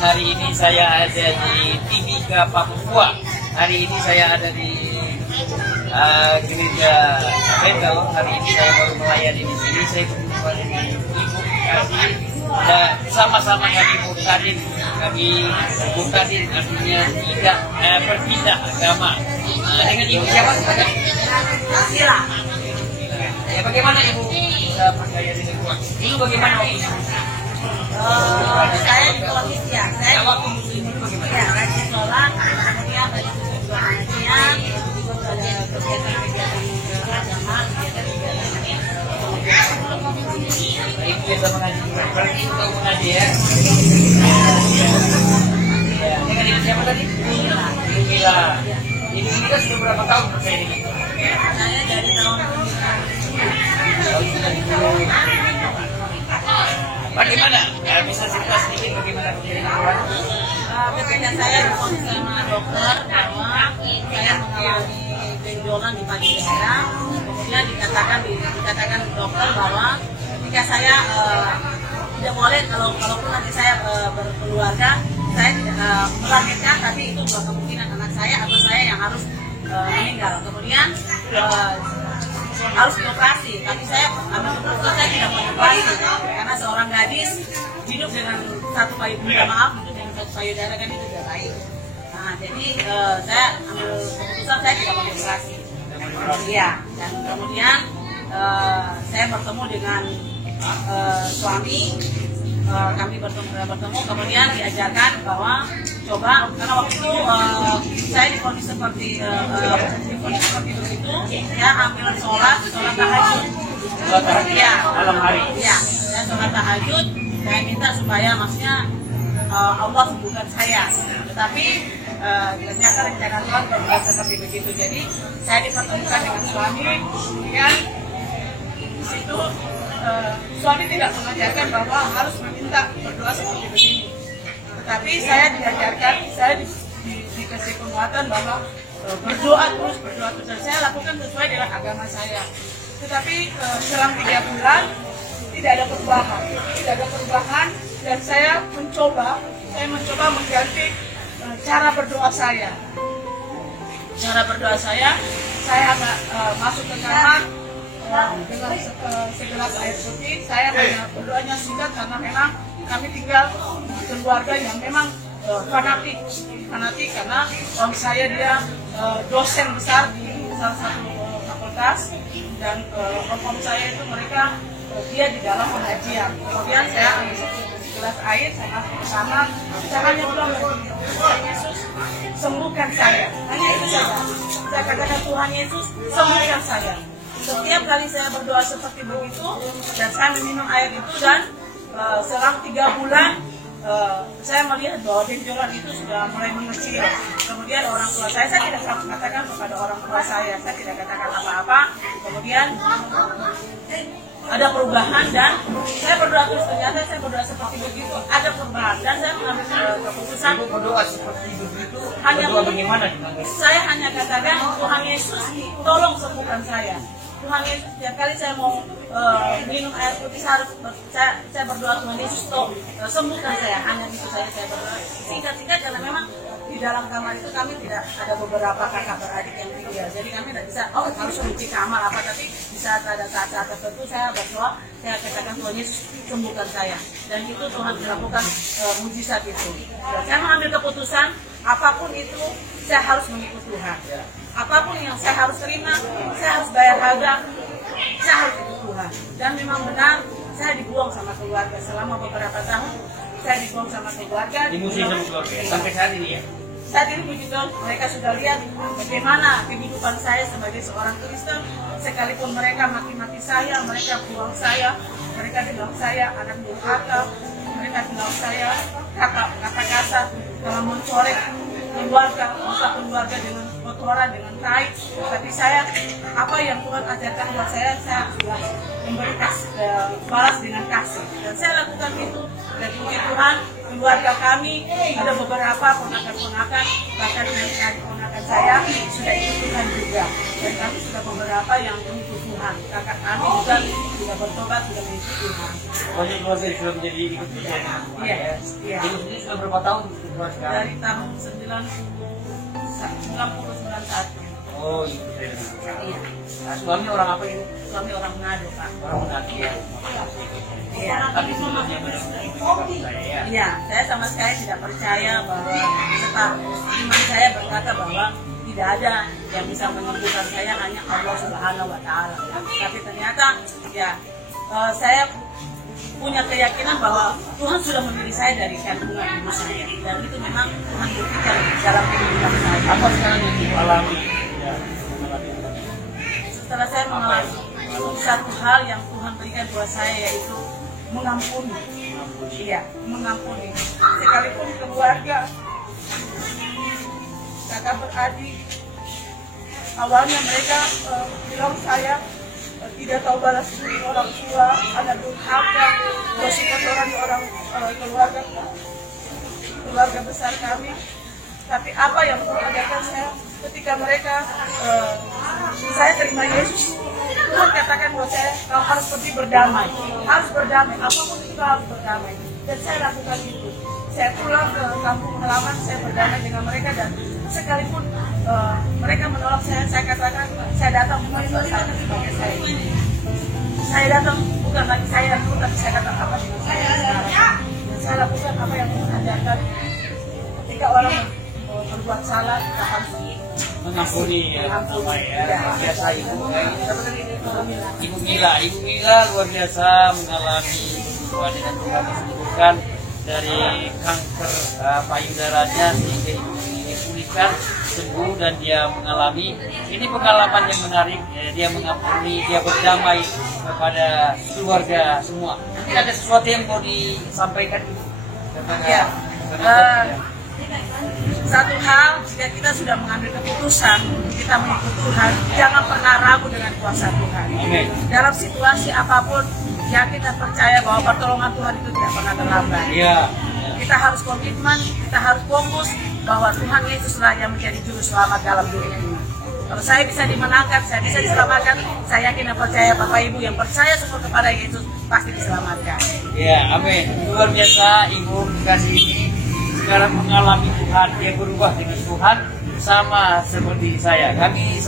hari ini saya ada di Timika, Papua. Hari ini saya ada di gereja Bethel. Hari ini saya baru melayani di sini. Saya berjumpa dengan Ibu Kadin dan sama-sama kami murtadin. Kami murtadin artinya tidak berpindah agama. Dengan Ibu siapa? Sila. Ya, bagaimana Ibu bisa percaya di Tuhan? Dulu bagaimana waktu itu? Saya di Kolomis ya. Saya waktu dulu bagaimana? ya rajin sholat, kemudian rajin juga pengajian, ada kegiatan-kegiatan agama, Ibu biasa mengaji juga. Berarti Ibu tahu mengaji ya? Ya. Dengan Ibu siapa tadi? Ibu Mila. Ibu Mila sudah berapa tahun percaya ini? saya dari tahun Bagaimana? Bisa cerita sedikit bagaimana kejadian Tuhan? ketika saya difonis sama dokter bahwa saya mengalami benjolan di payudara, kemudian dikatakan dokter bahwa ketika saya tidak boleh kalaupun nanti saya berkeluarga, saya tidak melahirkan, tapi itu dua kemungkinan anak saya atau saya yang harus meninggal. Kemudian harus dioperasi, tapi saya ambil keputusan saya tidak mau dioperasi karena seorang gadis hidup dengan satu payudara kan itu tidak baik. Nah, jadi saya ambil keputusan saya tidak mau dioperasi. Iya, dan kemudian saya bertemu dengan suami, kami bertemu kemudian diajarkan bahwa coba, karena waktu itu saya difonis seperti begitu, ya ambil sholat tahajud, ya malam hari. Ya, saya sholat tahajud, saya minta supaya maksudnya Allah sembuhkan saya. Tetapi ternyata rencana Tuhan berbuat seperti begitu. Jadi saya dipertemukan dengan suami, kemudian di situ suami tidak mengajarkan bahwa harus meminta berdoa seperti begini. Tetapi saya diajarkan, saya dikasih penguatan bahwa berdoa terus. Dan saya lakukan sesuai dengan agama saya. Tetapi selang 3 bulan tidak ada perubahan, dan saya mencoba mengganti cara berdoa saya. Cara berdoa saya masuk ke kamar dengan segelas air putih. Saya hanya berdoanya singkat karena memang kami tinggal keluarga yang memang fanatik karena om saya dia dosen besar di salah satu fakultas, dan om saya itu mereka dia di dalam pengajian. Kemudian saya ambil segelas air, saya masuk ke kamar, saya hanya bilang, Tuhan Yesus sembuhkan saya. Hanya itu saja. Saya katakan, Tuhan Yesus sembuhkan saya. Setiap kali saya berdoa seperti begitu, dan saya meminum air itu, dan selang 3 bulan saya melihat bahwa benjolan itu sudah mulai mengecil. Kemudian orang tua saya tidak katakan kepada orang tua saya tidak katakan apa-apa. Kemudian ada perubahan, dan saya berdoa terus, ternyata saya berdoa seperti begitu, ada perubahan, dan saya mengambil keputusan. Berdoa seperti begitu, hanya berdoa bagaimana? Saya hanya katakan, Tuhan Yesus tolong sembuhkan saya. Tuhan Yesus, setiap kali saya mau minum air putih, saya berdoa, Tuhan Yesus sembuhkan saya. Hanya itu saja saya berdoa singkat-singkat, karena memang di dalam kamar itu kami tidak ada beberapa kakak beradik yang tinggal, jadi kami tidak bisa harus kunci kamar apa, tapi di saat ada saat-saat tertentu saya berdoa, saya katakan, Tuhan Yesus sembuhkan saya, dan itu Tuhan melakukan mujizat itu. Dan saya mengambil keputusan, apapun itu saya harus mengikut Tuhan. Apapun yang saya harus terima, saya harus bayar harga, saya harus ikut Tuhan. Dan memang benar, saya dibuang sama keluarga selama beberapa tahun. Saya dibuang sama keluarga. Dimusuhin sama keluarga sampai saat ini ya? Saat ini puji Tuhan, mereka sudah lihat bagaimana kehidupan saya sebagai seorang Kristen. Sekalipun mereka maki-maki saya, mereka buang saya, mereka bilang saya anak durhaka, mereka bilang saya kata kasar, dalam mencorek keluarga, rusak keluarga dengan kotoran, dengan tai. Tapi saya, apa yang Tuhan ajarkan buat saya sudah memberi balas dengan kasih. Dan saya lakukan itu, dan puji Tuhan, keluarga kami ada beberapa ponakan-ponakan, bahkan dari ponakan saya sudah ikut Tuhan juga. Dan kami sudah beberapa yang mengikut Tuhan. Tuhan. Kakak kami juga sudah bertobat, sudah mengikuti Tuhan. Banyak keluarga yang sudah menjadi ikut percaya dengan Tuhan Iya, ya. iya. Ibu sendiri sudah berapa tahun ikut Tuhan sekarang? Dari tahun 1991. Oh, ikut percaya dengan Tuhan. Iya. Nah, suami orang apa ini? Suami orang Manado, Pak. Orang Manado ya. Iya. Tapi sebelumnya benar-benar ikut percaya ya. Iya, saya sama sekali tidak percaya bahwa serta iman saya berkata bahwa tidak ada yang bisa menyembuhkan saya, hanya Allah Subhanahu wa Ta'ala. Tapi ternyata ya saya punya keyakinan bahwa Tuhan sudah memilih saya dari kandungan ibu saya, dan itu memang Tuhan buktikan dalam kehidupan saya. Apa sekarang yang ibu alami? Ya, Setelah saya mengalami satu hal yang Tuhan berikan buat saya, yaitu mengampuni. Iya, mengampuni. Sekalipun keluarga, kakak beradik, awalnya mereka bilang saya tidak tahu balas budi orang tua, anak durhaka, gosip orang keluarga besar kami. Tapi apa yang mengajarkan saya ketika mereka saya terima Yesus, Tuhan katakan bahwa kau harus pergi berdamai, apapun itu harus berdamai, dan saya lakukan itu. Saya pulang ke kampung halaman, saya berdamai dengan mereka, dan sekalipun mereka menolak saya katakan saya datang bukan sebagai saya. Saya datang bukan lagi saya dulu, tapi saya katakan apa dengan saya sekarang. Dan saya lakukan apa yang Tuhan ajarkan. Ketika orang berbuat salah, kita harus mengampuni ya. Biasa ibu Ibu Mila luar biasa mengalami kehidupan dengan Tuhan disembuhkan dari kanker payudaranya, sehingga ibu ini dipulihkan, sembuh, dan dia mengalami ini pengalaman yang menarik ya. Dia mengampuni, dia berdamai kepada keluarga semua. Mungkin ada sesuatu yang mau disampaikan ibu? Ya. Satu hal, jika kita sudah mengambil keputusan kita mengikut Tuhan, jangan pernah ragu dengan kuasa Tuhan. Amin. Dalam situasi apapun, yakin dan percaya bahwa pertolongan Tuhan itu tidak pernah terlambat. Iya. Kita harus komitmen, kita harus fokus bahwa Tuhan Yesuslah yang menjadi juru selamat dalam dunia ini. Kalau saya bisa dimenangkan, saya bisa diselamatkan, saya yakin dan percaya Bapak Ibu yang percaya sungguh kepada Yesus pasti diselamatkan. Ya, amin. Luar biasa ibu kasih ini sekarang mengalami Tuhan, dia berubah dengan Tuhan, sama seperti saya. Kami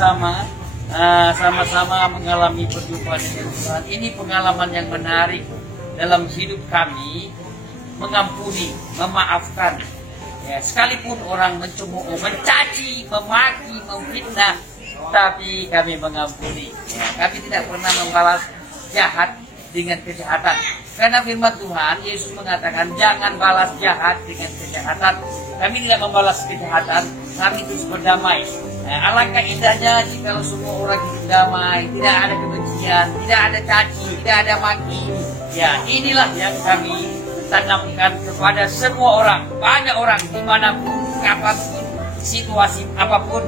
sama-sama mengalami perjumpaan dengan Tuhan. Ini pengalaman yang menarik dalam hidup kami, mengampuni, memaafkan. Ya, sekalipun orang mencemooh, mencaci, memaki, memfitnah, tapi kami mengampuni. Ya, kami tidak pernah membalas jahat dengan kejahatan. Karena firman Tuhan, Yesus mengatakan jangan balas jahat dengan kejahatan. Kami tidak membalas kejahatan, kami terus berdamai. Nah, alangkah indahnya jika semua orang hidup damai, tidak ada kebencian, tidak ada caci, tidak ada maki. Ya, inilah yang kami tanamkan kepada semua orang, banyak orang, dimanapun, kapanpun, situasi apapun.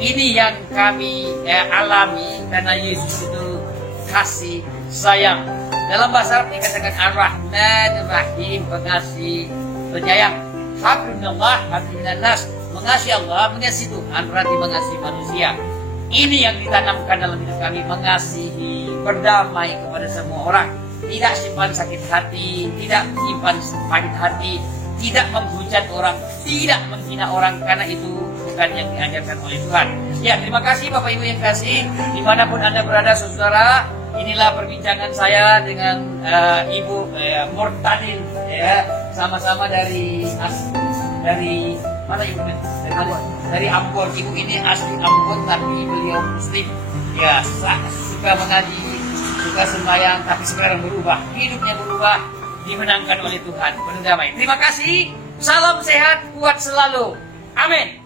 Ini yang kami alami karena Yesus itu kasih sayang. Dalam bahasa Arab dikatakan Ar-Rahman Ar-Rahim, pengasih penyayang. Habibullah, Habibullah Nas, mengasihi Allah, mengasihi Tuhan, berarti mengasihi manusia. Ini yang ditanamkan dalam hidup kami, mengasihi, berdamai kepada semua orang. Tidak simpan sakit hati, tidak simpan pahit hati, tidak menghujat orang, tidak menghina orang, karena itu bukan yang diajarkan oleh Tuhan. Ya, terima kasih Bapak Ibu yang kasih, dimanapun Anda berada saudara. Inilah perbincangan saya dengan Ibu Murtadin, ya, sama-sama dari mana Ibu? Dari Ambon. Ibu ini asli Ambon tapi beliau Muslim. Ya, suka mengaji, suka sembahyang, tapi sekarang berubah, hidupnya berubah, dimenangkan oleh Tuhan, berdamai. Terima kasih, salam sehat, kuat selalu. Amin.